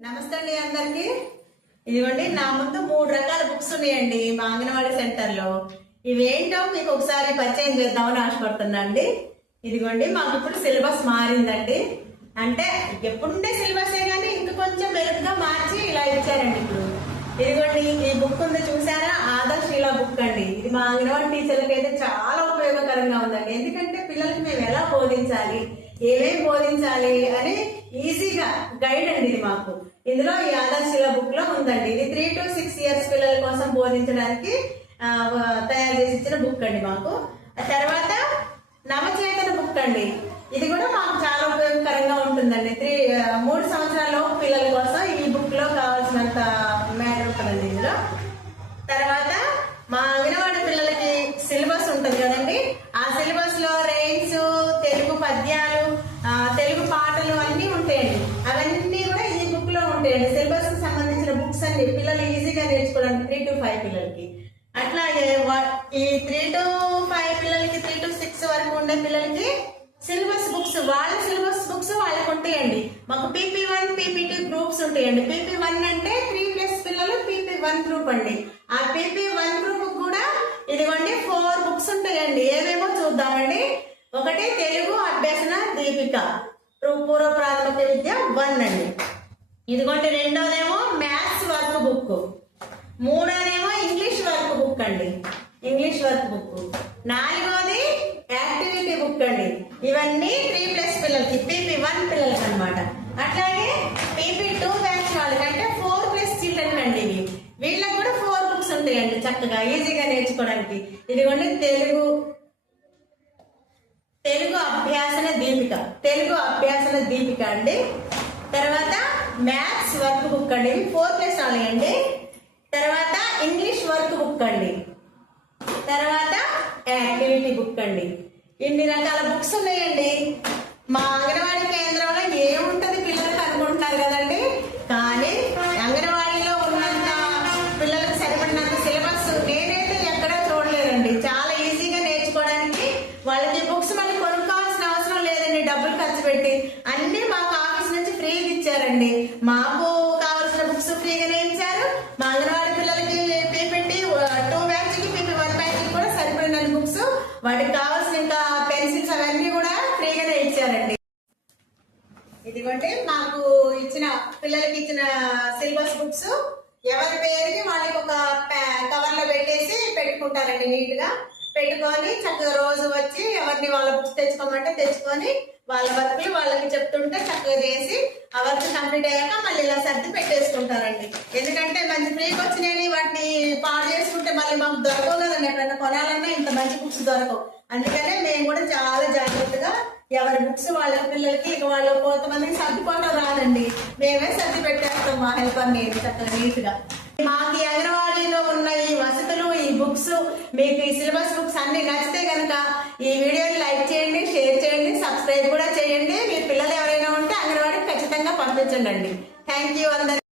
నమస్తే అండి అందరికి. ఇదిగోండి నా ముందు 3 రకాల బుక్స్ ఉన్నాయండి మా అంగన్వాడీ సెంటర్ లో. ఇవేంటో మీకు ఒకసారి పరిచయం చేద్దామని ఆశపడుతున్నా అండి. ఇదిగోండి మాకు ఇప్పుడు సిలబస్ మారిందండి. అంటే ఎప్పుడుండే సిలబసే కానీ ఇంక కొంచెం మెరుగ్గా మార్చి ఇలా ఇచ్చారండి ఇప్పుడు. ఇదిగోండి ఈ బుక్ ఉంది చూసారా, ఆదర్శీల బుక్ అండి. ఇది మా అంగన్వాడీ టీచర్లకి అయితే చాలా ఉపయోగకరంగా ఉందండి. ఎందుకంటే పిల్లలకి మేము ఎలా బోధించాలి, ఏమేమి బోధించాలి అని ఈజీగా గైడ్ అండి ఇది మాకు. ఇందులో ఈ ఆదర్శీల బుక్ లో ఉందండి. ఇది 3 to 6 years పిల్లల కోసం బోధించడానికి తయారు చేసి ఇచ్చిన బుక్ అండి మాకు. తర్వాత నవచేతన బుక్ అండి. ఇది కూడా మాకు చాలా ఉపయోగకరంగా ఉంటుందండి. 3 సంవత్సరాల పిల్లల కోసం ఈ బుక్ లో కావాల్సినంత మ్యాటర్ ఉంటుందండి ఇందులో. తర్వాత మా అంగన్వాడీ పిల్లలకి సిలబస్ ఉంటుంది కదండి, ఆ సిలబస్ లో రైమ్స్, తెలుగు పద్యాలు, తెలుగు పాటలు అన్ని ఉంటాయండి. అవన్నీ కూడా ఈ బుక్ లో ఉంటాయండి. సిలబస్ కి సంబంధించిన బుక్స్ అన్ని పిల్లలు ఈజీగా నేర్చుకోవడానికి 3 to 5 పిల్లలకి. అట్లాగే ఈ 3 to 5 పిల్లలకి, 3 to 6 వరకు ఉండే పిల్లలకి సిలబస్ బుక్స్, వాళ్ళ సిలబస్ బుక్స్ వాళ్ళకు ఉంటాయండి. మాకు PP1, PP2 గ్రూప్స్ ఉంటాయండి. PP1 అంటే 3+ పిల్లలు PP1 గ్రూప్ అండి. ఆ PP1 గ్రూప్ కూడా ఇదిగోండి 4 బుక్స్ ఉంటాయండి. ఏమేమో చూద్దామండి. ఒకటి తెలుగు అభ్యసన దీపిక పూర్వ ప్రాథమిక విద్య 1 అండి. ఇదిగోండి రెండోదేమో మ్యాథ్స్ వర్క్ బుక్. మూడోదేమో ఇంగ్లీష్ వర్క్ బుక్ అండి, ఇంగ్లీష్ వర్క్ బుక్. నాలుగోది యాక్టివిటీ బుక్ అండి. ఇవన్నీ 3+ పిల్లలకి, PP1 పిల్లలకి అనమాట. అట్లాగే PP2 బ్యాచ్ వాళ్ళకి అంటే 4+ చిల్డ్రన్ అండి. ఇవి వీళ్ళకి కూడా 4 బుక్స్ ఉంటాయండి చక్కగా ఈజీగా నేర్చుకోవడానికి. ఇదిగోండి తెలుగు అభ్యాసన దీపిక, తెలుగు అభ్యాసన దీపిక అండి. తర్వాత మ్యాథ్స్ వర్క్ బుక్ అండి, 4+ వాళ్ళండి. తర్వాత ఇంగ్లీష్ వర్క్ బుక్ అండి. తర్వాత యాక్టివిటీ బుక్ అండి. ఇన్ని రకాల బుక్స్ ఉన్నాయండి. మా అంగన్వాడీ కేంద్రంలో ఏముంటది పిల్లలకు అనుకుంటున్నారు కదండి, కానీ అంగన్వాడీలో ఉన్నంత పిల్లలకు సరిపడినంత సిలబస్ నేనైతే ఎక్కడా చూడలేదండి. చాలా ఈజీగా నేర్చుకోవడానికి వాళ్ళకి బుక్స్ మళ్ళీ కొనుక్కోవాల్సిన అవసరం లేదండి. డబ్బులు ఖర్చు పెట్టి అన్ని మాకు ఆఫీస్ నుంచి ఫ్రీగా ఇచ్చారండి. మాకు కావాల్సిన బుక్స్ ఫ్రీగానే ఇచ్చారు. మా అంగన్వాడీ పిల్లలకి PP2 బ్యాచ్ కి, PP1 బ్యాచ్ కి కూడా సరిపడిన బుక్స్, వాటికి కావాల్సిన ఇంకా పెన్సిల్స్ అవన్నీ కూడా ఫ్రీగానే ఇచ్చారండి. ఇదిగోండి మాకు ఇచ్చిన పిల్లలకి ఇచ్చిన సిలబస్ బుక్స్ ఎవరి పేరుకి వాళ్ళకి ఒక కవర్ లో పెట్టేసి పెట్టుకుంటారండి. నీట్ గా పెట్టుకొని చక్కగా రోజు వచ్చి ఎవరిని వాళ్ళ బుక్స్ తెచ్చుకోమంటే తెచ్చుకొని వాళ్ళ వర్క్లు వాళ్ళకి చెప్తుంటే చక్కగా చేసి ఆ వర్క్ కంప్లీట్ అయ్యాక మళ్ళీ ఇలా సర్ది పెట్టేసుకుంటారండి. ఎందుకంటే మంచి ఫ్రీకి వచ్చినాయని వాటిని పాడు చేసుకుంటే మళ్ళీ మాకు దొరకవు కదండి. ఎప్పుడైనా కొనాలన్నా ఇంత మంచి బుక్స్ దొరకవు. అందుకనే మేము కూడా చాలా జాగ్రత్తగా ఎవరి బుక్స్ వాళ్ళ పిల్లలకి, ఇక వాళ్ళు కొంతమందికి సర్దుకోవటం రాదండి, మేమే సర్ది పెట్టేస్తాం మా హెల్పర్ నేను చక్కగా నీట్ గా. మాకు ఈ అంగన్వాడీలో ఉన్న ఈ వసతులు, ఈ బుక్స్, మీకు ఈ సిలబస్ బుక్స్ అన్ని నచ్చితే కనుక ఈ వీడియోని లైక్ చేయండి, షేర్ చేయండి, సబ్స్క్రైబ్ కూడా చేయండి. మీ పిల్లలు ఎవరైనా ఉంటే అంగన్వాడీకి ఖచ్చితంగా పంపించండి. థ్యాంక్ యూ అందరు.